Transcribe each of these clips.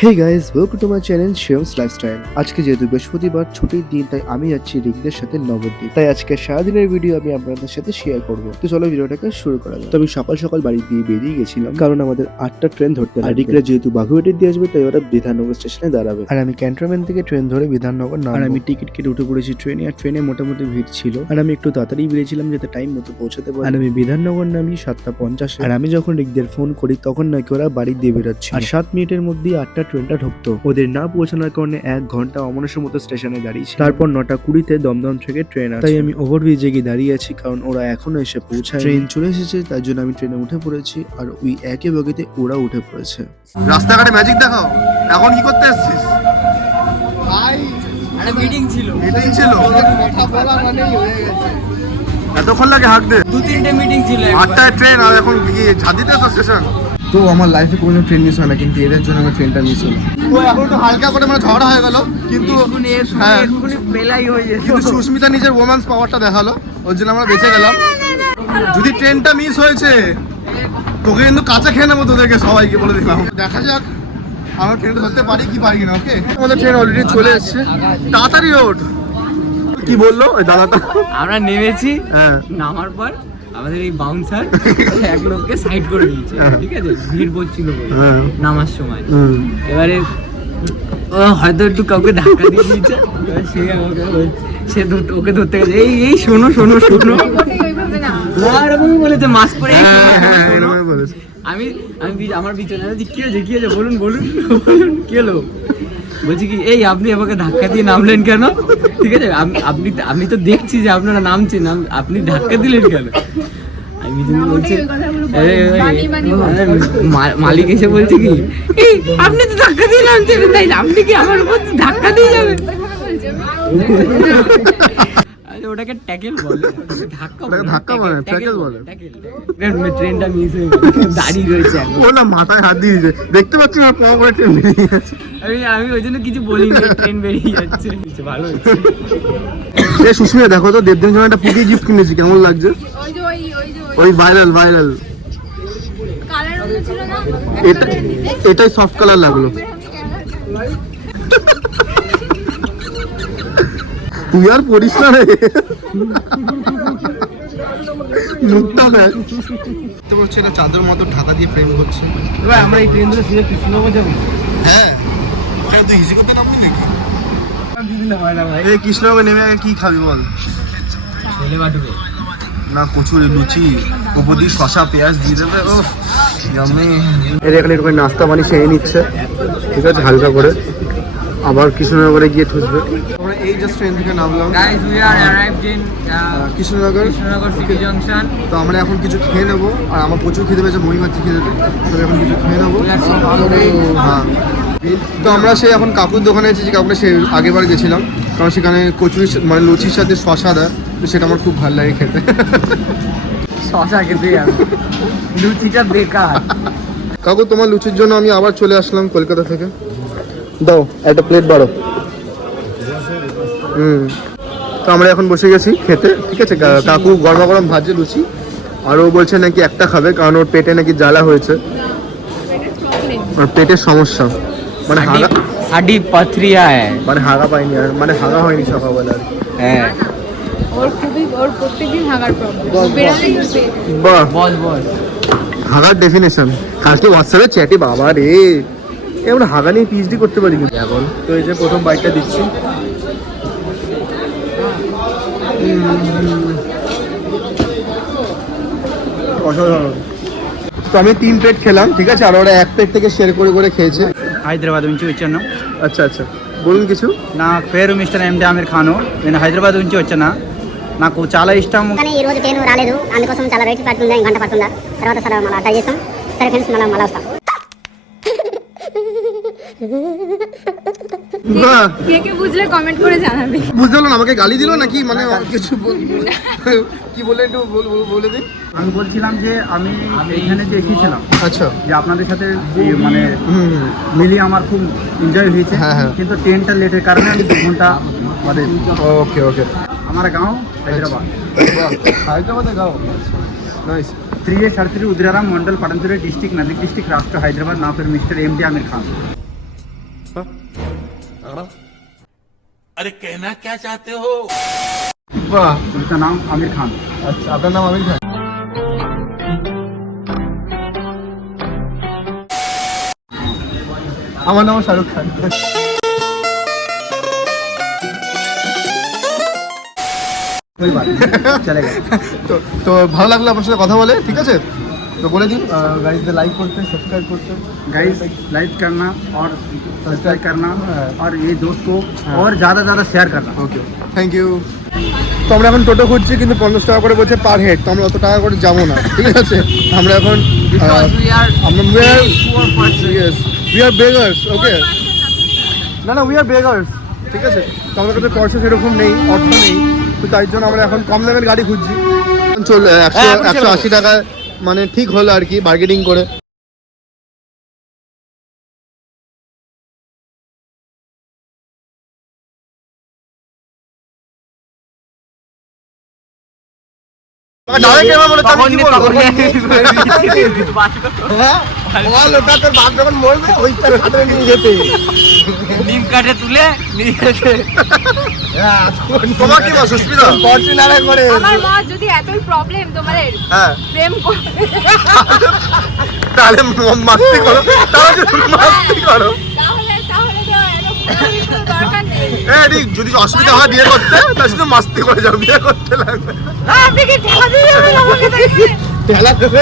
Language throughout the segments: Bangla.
Hey guys, welcome to my channel Shiyam's lifestyle. আজকে যেহেতু বৃহস্পতিবার ছুটির দিন, তাই আমি যাচ্ছি রিকদের সাথে নবদ্বীপ। তাই আজকে সারাদিনের ভিডিও আমি আপনাদের সাথে শেয়ার করব। তো চলো ভিডিওটাকে শুরু করা যাক। তো আমি সকাল সকাল বাড়ি দিয়ে বেরিয়ে গেছিলাম, কারণ আমাদের 8টা ট্রেন ধরতে হবে। আর রিকরা যেহেতু বাগুইহাটি দিয়ে আসবে, তাই ওরা বিধাননগর স্টেশনে দাঁড়াবে। আর আমি ক্যান্টনমেন্ট থেকে ট্রেন ধরে বিধাননগর নামবো। আর আমি টিকিট কেটে উঠে পড়েছি ট্রেনে। আর ট্রেনে মোটামুটি ভিড় ছিল, আর আমি একটু তাড়াতাড়ি বেরিয়েছিলাম যাতে টাইম মতো পৌঁছাতে পারি। আর আমি বিধাননগর নামি 7:50। আর আমি যখন রিকদের ফোন করি, তখন নাকি ওরা বাড়ি দিয়ে বেরোচ্ছে। আর 7 মিনিটের মধ্যেই 8টা ট্রেনটা ঢুকতো। ওদের না পৌঁছানোর কারণে 1 ঘন্টা অমানুষের মতো স্টেশনে দাঁড়িয়েছি। তারপর 9:20-তে দমদম থেকে ট্রেন আসে। তাই আমি ওভারব্রিজে গিয়ে দাঁড়িয়ে আছি, কারণ ওরা এখনো এসে পৌঁছায়। ট্রেন চলে এসেছে, তার জন্য আমি ট্রেনে উঠে পড়েছি। আর ওই একই বগিতে ওরা উঠে পড়েছে। রাস্তাঘাটে ম্যাজিক দেখাও। এখন কি করতে এসেছিস? ভাই একটা মিটিং ছিল। মিটিং ছিল, কথা বলা মানেই হয়ে গেছে। এতক্ষণ লাগে হাঁটতে? 2-3টে মিটিং ছিল। 8টায় ট্রেন, আর এখন কি ঝাঁদিতে তো স্টেশন। তো আমার লাইফে কোনো ট্রেন মিস হয় না, কিন্তু এদের জন্য আমার ট্রেনটা মিস হলো। ও এখন একটু হালকা করে মানে ঝগড়া হয়ে গেল, কিন্তু হ্যাঁ, এক্ষুনি বেলাই হয়ে যেত। কিন্তু সুস্মিতা নিজের রোম্যান্স পাওয়ারটা দেখালো, ওর জন্য আমরা বেঁচে গেলাম। যদি ট্রেনটা মিস হয়েছে, তোকে কিন্তু কাঁচা খেয়ে নেবো, তোদেরকে সবাইকে বলে দিলাম। দেখা যাক আমরা ট্রেনটা ধরতে পারি কি পারি না। ওকে, আমাদের ট্রেন অলরেডি চলে এসেছে, তাড়াতাড়ি ওঠ। কি বললো ওই দাদাটা? আমরা নেমেছি, হ্যাঁ, নামার পর আমাদের এই বাউন্সার এক লোককে সাইড করে দিয়েছে, ঠিক আছে, ভিড় পড়ছিল বলে হ্যাঁ। নামার সময়। এবারে ও হয়তো একটু কাউকে ধাক্কা দিয়ে দিয়েছে, এবার সে আমাকে সে ওকে ধরতে গেছে, এই এই শোনো শোনো শোনো, এরকমই বলেছে, মাস্ক পরে এই শোনো, হ্যাঁ, শোনো, শোনো। এরকমই বলেছে। আমি আমার বিছানা কি হয়েছে কি হয়েছে বলুন বলুন বলুন, কি হলো? বলছি কি, এই আপনি আমাকে ধাক্কা দিয়ে নামলেন কেন? ঠিক আছে, আমি তো দেখছি যে আপনারা নামছেন, আপনি ধাক্কা দিলেন কেন? আমি বলছি, মালিক এসে বলছে কি, এই আপনি তো ধাক্কা দিয়ে নামছেন, তাই আপনি কি আমার উপর ধাক্কা দিয়ে যাবেন? ওটাকে ট্যাকেল বলে, ধাক্কা বলে, ট্যাকেল বলে। ট্রেনটা মিস হয়ে দাঁড়িয়ে রয়েছে এখন। ও না, মাথায় হাত দিয়েছে, দেখতে পাচ্ছি না পা করে ট্রেন বেরিয়ে গেছে। আমি ওই জন্য কিছু বলিনি, ট্রেন বেরিয়ে যাচ্ছে, ভালো হয়েছে। এ সুস্মিতা, দেখো তো দেবদিন সময় একটা পুকি গিফট কিনেছি, কেমন লাগছে? ওই ভাইরাল কালার অন্য ছিল না, এটাই সফট কালার লাগলো। তুই আর পড়িস না রে, মুখটা দেখ। তো হচ্ছে এটা চাদর মতো ঢাকা দিয়ে ফ্রেম করছে। আমরা এই ট্রেন ধরে সিধা কৃষ্ণনগর যাবো। হ্যাঁ, ওখানে তুই হিসি করতে নামবি নাকি? দিদিন হয় না ভাই, এই কৃষ্ণনগর নেমে আগে কি খাবি বল? ছেলে বাটুকে না, কচুরি, লুচি, উপর দিয়ে শশা পেঁয়াজ দিয়ে দেবে। ও ইয়ামি। এর এখানে এরকম নাস্তা বানিয়ে খেয়ে নিচ্ছে, ঠিক আছে, হালকা করে। আবার কৃষ্ণনগরে গিয়ে ঠুসবে। আমরা এই জাস্ট ট্রেন থেকে নামলাম। Guys, we are arrived in Krishnanagar city junction. তো আমরা এখন কিছু খেয়ে নেবো, আর আমার প্রচুর খেতে পেয়েছে, মই মাছি খেতে পেয়ে, তো এখন কিছু খেয়ে নেবো। হ্যাঁ, তো আমরা সেই এখন কাকুর দোকানে এসেছি, কাকুটা সে আগেবার গেছিলাম, কারণ সেখানে কচুরি মানে লুচির সাথে শশা দেয়, তো সেটা আমার খুব ভালো লাগে খেতে। শশা খেতে যাবে, লুচিটা বেকার। কাকু, তোমার লুচির জন্য আমি আবার চলে আসলাম কলকাতা থেকে। দাও একটা প্লেট বাড়ো। তো আমরা এখন বসে গেছি খেতে, ঠিক আছে। কাকু গরমা গরম ভাজছে লুচি, আর ও বলছে নাকি একটা খাবে, কারণ ওর পেটে নাকি জ্বালা হয়েছে, আর পেটের সমস্যা, মানে হাগা, সাডি পাথরিয়া মানে হাগা পাইনি, আর মানে হাগা হয়নি সকালবেলা আর কি। হ্যাঁ, ওর প্রত্যেকদিন হাগার প্রবলেম, বেড়ালেই হচ্ছে। বাহ, বল হাগার ডেফিনেশন কালকে হোয়াটসঅ্যাপে চ্যাটে, বাবা রে, আমরা হাগা নিয়ে পিএইচডি করতে পারি কিন্তু। এখন তো এই যে প্রথম বাইকটা দিচ্ছি। অসাধারণ। তো আমি 3 প্লেট খেলাম, ঠিক আছে, আর ওরা 1 প্লেট থেকে শেয়ার করে করে খেয়েছে। హైదరాబాద్ నుంచి వచ్చాను. আচ্ছা আচ্ছা, বলুন কিছু। నా పేరు మిస్టర్ ఎండి ఆమీర్ ఖాను. నేను హైదరాబాద్ నుంచి వచ్చాను. నాకు చాలా ఇష్టం. కానీ ఈ రోజు ట్రైన్ రాలేదు, అందుకోసం చాలా వెయిట్ పడుతుందా, గంట పడుతుందా, తర్వాత సరే మళ్ళీ ట్రై చేస్తాం. సరే ఫ్రెండ్స్, మళ్ళీ వస్తాం. কে কে বুঝলে কমেন্ট করে জানাবে। বুঝতে পারলো না, আমাকে গালি দিল নাকি, মানে কিছু কি বলে একটু বলে দিন। আমি বলছিলাম যে আমি এখানে যে এসেছিলাম, আচ্ছা, যে আপনাদের সাথে মানে মিলিয়ে আমার খুব এনজয় হয়েছে, হ্যাঁ, হ্যাঁ। কিন্তু ট্রেনটা লেটের কারণে আমি 2 ঘন্টা বাদে। ওকে ওকে। আমার গাঁও হায়দ্রাবাদ, হায়দ্রাবাদে গাও, নাইস। 3A33 उदिराराम मंडल पटनचेरी डिस्ट्रिक्ट, नदिक डिस्ट्रिक्ट, राष्ट्र हैदराबाद. ना फिर मिस्टर MD आमिर खान. अरे कहना क्या चाहते हो? বাহ, उनका नाम आमिर खान। আচ্ছা আপনার নাম আমির খান? আমার নাম শাহরুখ খান। कोई बात नहीं, चलेगा। তো তো ভালো লাগলো আপনার সাথে কথা বলে, ঠিক আছে? তো বলে দিন গাইজদের লাইক করতে, সাবস্ক্রাইব করতে। गाइस लाइक करना और सब्सक्राइब करना और ये दोस्त को और ज़्यादा शेयर करना। ওকে, থ্যাংক ইউ। তো আমরা এখন টোটো খুঁজছি, কিন্তু 50 টাকা করে বলছে পার হেড। তো আমরা অত টাকা করে যাবো না, ঠিক আছে? আমরা এখন উই আর বেগার্স, ওকে? না না, উই আর বেগার্স, ঠিক আছে? তো আমাদের কাছে পয়সা সেরকম নেই, অর্থ নেই, তো তাই জন্য আমরা এখন কম দামের গাড়ি খুঁজছি। চল 180 টাকা মানে ঠিক হলো আর কি, বার্গেনিং করে। নিম কাঠে তুলে নিয়ে যেতে। তোমার কি বল সুস্মিতা? আমার মা যদি এতই প্রবলেম তোমাদের হ্যাঁ, প্রেম করে তাহলে মাস্তি করো, তাহলে মাস্তি করো। তাহলে তাহলে তো এরকম দরকার নেই। যদি অসুবিধা হয় বিয়ে করতে, তার শুধু মাস্তি করে যাও, বিয়ে করতে লাগবে। আপনি কি ঠেলা দিয়ে যাবেন আমাকে দেখে? ঠেলা দেবে।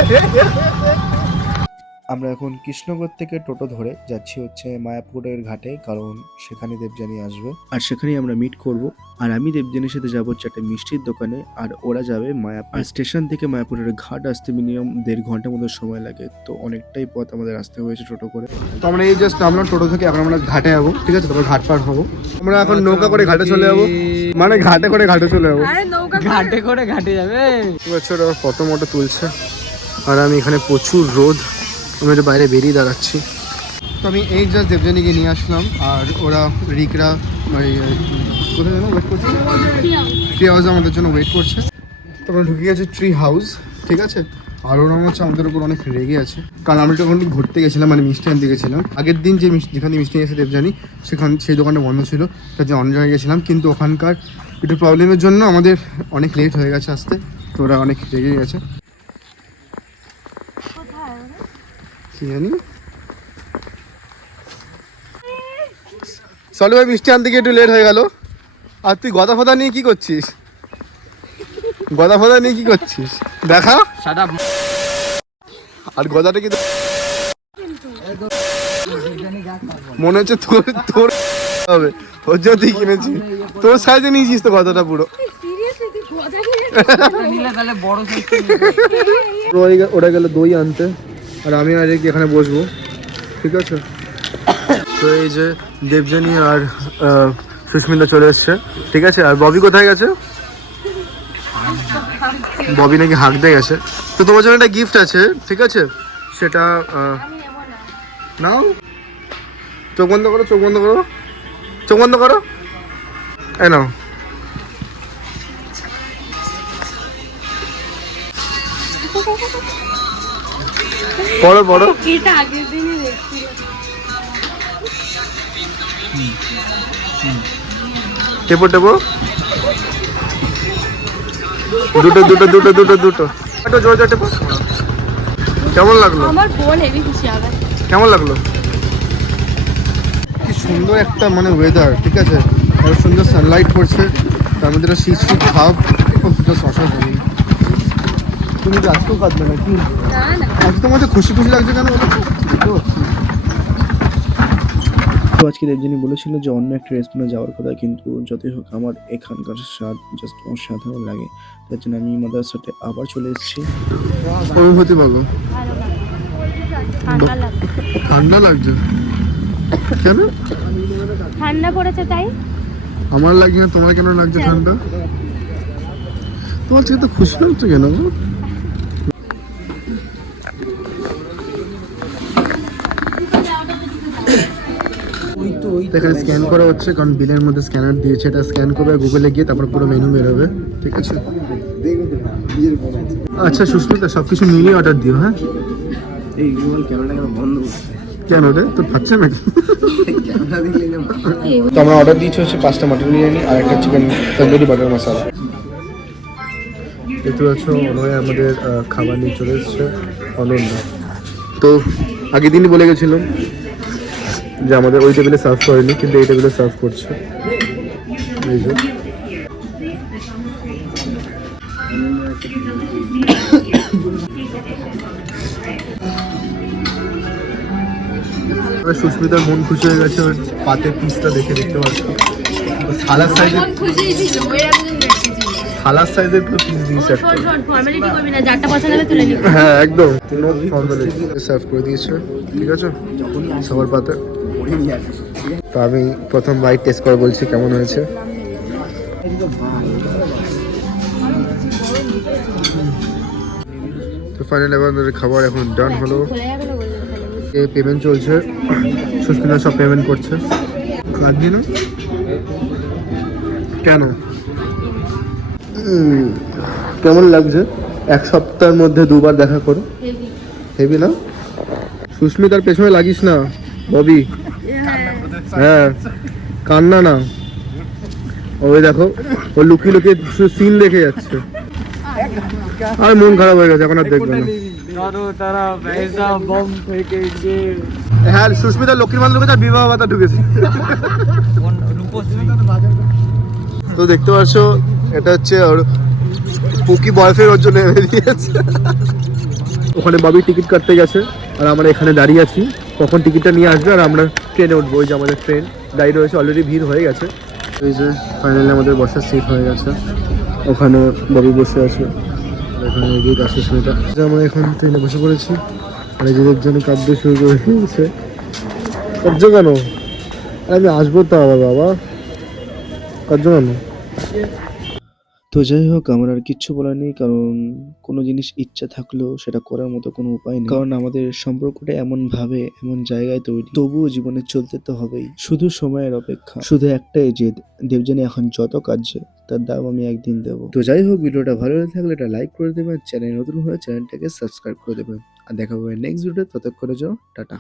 আমরা এখন কৃষ্ণনগর থেকে টোটো ধরে যাচ্ছি হচ্ছে মায়াপুরের ঘাটে, কারণ সেখানে দেবযানী আসবে আর সেখানেই আমরা মিট করব। আর আমি দেবযানীর সাথে যাবো হচ্ছে একটা মিষ্টির দোকানে, আর ওরা যাবে মায়াপুর। আর স্টেশন থেকে মায়াপুরের ঘাট আসতে মিনিমাম 1.5 ঘন্টার মতো সময় লাগে, তো অনেকটাই পথ আমাদের আসতে হয়েছে টোটো করে। তো আমরা এই জাস্ট নামলাম টোটো থেকে, এখন আমরা ঘাটে যাবো, ঠিক আছে? তারপর ঘাট পার হবো। আমরা এখন নৌকা করে ঘাটে চলে যাবো, মানে ঘাটে করে ঘাটে চলে যাবো। আরে নৌকা ঘাটে করে ঘাটে যাবে। ওরা ফটো মটো তুলছে, আর আমি এখানে প্রচুর রোদ, আমি একটু বাইরে বেরিয়ে দাঁড়াচ্ছি। তো আমি এই জাস্ট দেবযানীকে নিয়ে আসলাম, আর ওরা রিকরা কোথায় যেন ওয়েট করছে, ট্রি হাউসে আমাদের জন্য ওয়েট করছে। তো আমরা ঢুকে গেছি ট্রি হাউস, ঠিক আছে? আর ওরা হচ্ছে আমাদের উপর অনেক রেগে আছে, কারণ আমরা যখন ঘুরতে গেছিলাম, মানে মিষ্টি আনতে গেছিলাম আগের দিন, যেখানে মিষ্টি নিয়েছে দেবযানী, সেই দোকানটা বন্ধ ছিল, তার জন্য অন্য জায়গায় গেছিলাম, কিন্তু ওখানকার একটু প্রবলেমের জন্য আমাদের অনেক লেট হয়ে গেছে আসতে, তো ওরা অনেক রেগে গেছে। কি জানি, চলো ভাই, মিষ্টি আনতে গিয়ে একটু লেট হয়ে গেল। আর তুই গদা ফদা নিয়ে কি করছিস? গদা ফদা নিয়ে কি করছিস দেখা? সাদা আর গদাটা কি মনে হচ্ছে তোর তোর হবে, ওর জন্য তুই কিনেছি, তোর সাইজে নিয়েছিস তো গদাটা পুরো। সিরিয়াসলি তুই গজা নিয়ে নিলে তাহলে বড় সাইজ। ওরা গেল দই আনতে, আর আমি আর এখানে বসবো, ঠিক আছে? তো এই যে দেবযানী আর সুস্মিতা চলে এসছে, ঠিক আছে? আর ববি কোথায় গেছে? ববি নাকি হাঁকতে গেছে। তো তোমার জন্য একটা গিফট আছে, ঠিক আছে? সেটা নাও। চোখ বন্ধ করো, চোখ বন্ধ করো, চোখ বন্ধ করো, এই নাও। পড়ো পড়ো। এটা আগের দিনই দেখছি। টেপো টেপো, দুটো দুটো দুটো দুটো দুটো একটু জোরে জোরে টেপো। কেমন লাগলো? আমার বোন হেভি খুশি হবে। কেমন লাগলো? কি সুন্দর একটা মানে ওয়েদার, ঠিক আছে? আর সুন্দর সানলাইট পড়ছে, তার মধ্যে একটা শীত শীত ভাব, খুব সুন্দর অসাধারণ। তুমি তো আজকেও কাঁদবে নাকি? না না, আজ তোমার খুশি খুশি লাগছে কেন বলো তো? তো আজকে দেবযানী বলেছিল যে অন্য একটা রেস্টুরেন্টে যাওয়ার কথা, কিন্তু যতই হোক আমার এখানকার স্বাদ জাস্ট অসাধারণ লাগে, তার জন্য আমি মাদ্রাসাতে আবার চলে এসেছি। অনুভূতি বলো। ভালো লাগে, ঠান্ডা লাগে। ঠান্ডা লাগছে কেন? ঠান্ডা পড়েছে তাই। আমার লাগছে না, তোমার কেন লাগছে ঠান্ডা? তোমার আজকে তো খুশি লাগছে কেন? এখানে স্ক্যান করা হচ্ছে, কারণ বিলের মধ্যে স্ক্যানার দিয়েছে, এটা স্ক্যান করবে, গুগলে গিয়ে তারপর পুরো মেনু বেরোবে, ঠিক আছে? আচ্ছা সুস্মিতা, সব কিছু মিলিয়ে অর্ডার দিও, হ্যাঁ? এই গুগল ক্যামেরাটা কেন বন্ধ করছে? কেন রে তোর খাচ্ছে নাকি? তো আমরা অর্ডার দিয়েছি হচ্ছে 5টা মাটন বিরিয়ানি আর একটা চিকেন তন্দুরি বাটার মশলা। দেখতে পাচ্ছ অনয় আমাদের খাবার নিয়ে চলে এসছে অনন্য। তো আগের দিনই বলে গেছিলাম যে আমাদের ওই টেবিলে সার্ভ করেনি, কিন্তু এই টেবিলে সার্ভ করছে। এই যে সুস্মিতার মন খুশি হয়ে গেছে ওর পাতে পিসটা দেখে, দেখতে পাচ্ছ থালার সাইজের, খুশি ছিল থালার সাইজের পুরো পিস দিয়েছে একটা। ফর্মালিটি করবি না, যারটা পছন্দ হবে তুলে নিবি। হ্যাঁ একদম কোনো ফর্মালিটি। সার্ভ করে দিয়েছে, ঠিক আছে সবার পাতে। তো আমি প্রথম বাইট টেস্ট করে বলছি কেমন হয়েছে। তো ফাইনালি আমাদের খাবার এখন ডান হলো, পেমেন্ট চলছে, সুস্মিতা সব পেমেন্ট করছে। কাঁদবি না কেন? কেমন লাগছে 1 সপ্তাহের মধ্যে 2বার দেখা করে? হেভি না? সুস্মিতার পেছনে লাগিস না ববি। হ্যাঁ কান্না না, ওই দেখো ও লুকিয়ে লুকিয়ে সিন দেখে যাচ্ছে। আর মন খারাপ হয়ে গেছে, এখন আর দেখবে না। হ্যাঁ সুস্মিতা লক্ষ্মীর মাল ঢুকেছে আর বিবাহ ভাতা ঢুকেছে। তো দেখতে পাচ্ছ এটা হচ্ছে ওর পুকি বয়ফ্রেন্ড, ওর জন্য এনে দিয়েছে। ওখানে বাবি টিকিট কাটতে গেছে আর আমরা এখানে দাঁড়িয়ে আছি কখন টিকিটটা নিয়ে আসবে আর আমরা ট্রেনে উঠবো। ওই যে আমাদের ট্রেন দাঁড়িয়ে রয়েছে, অলরেডি ভিড় হয়ে গেছে। এই যে ফাইনালি আমাদের বসার সিট হয়ে গেছে, ওখানে বাবি বসে আছে, এখানে এগিয়ে আসছে সুস্মিতা। আমরা এখন ট্রেনে বসে পড়েছি আর এই যে জন্য কাঁদতে শুরু করে দিয়েছে। কার্য কেন? আমি আসবো তো আবার বাবা, কার্য কেন? তো যাই হোক, আমার আর কিচ্ছু বলার নেই, কারণ কোনো জিনিস ইচ্ছা থাকলেও সেটা করার মতো কোনো উপায় নেই। কারণ আমাদের সম্পর্কটা এমন ভাবে এমন জায়গায় তৈরি, তবুও জীবনে চলতে তো হবেই, শুধু সময়ের অপেক্ষা। শুধু একটাই জেদ, দেবজানি এখন যত কাজে তার দাম আমি একদিন দেবো। তো যাই হোক, ভিডিওটা ভালো লেগে থাকলে এটা লাইক করে দেবেন, চ্যানেল নতুন হলে চ্যানেলটাকে সাবস্ক্রাইব করে দেবেন, আর দেখা হবে নেক্সট ভিডিও। ততক্ষণে যাও, টাটা।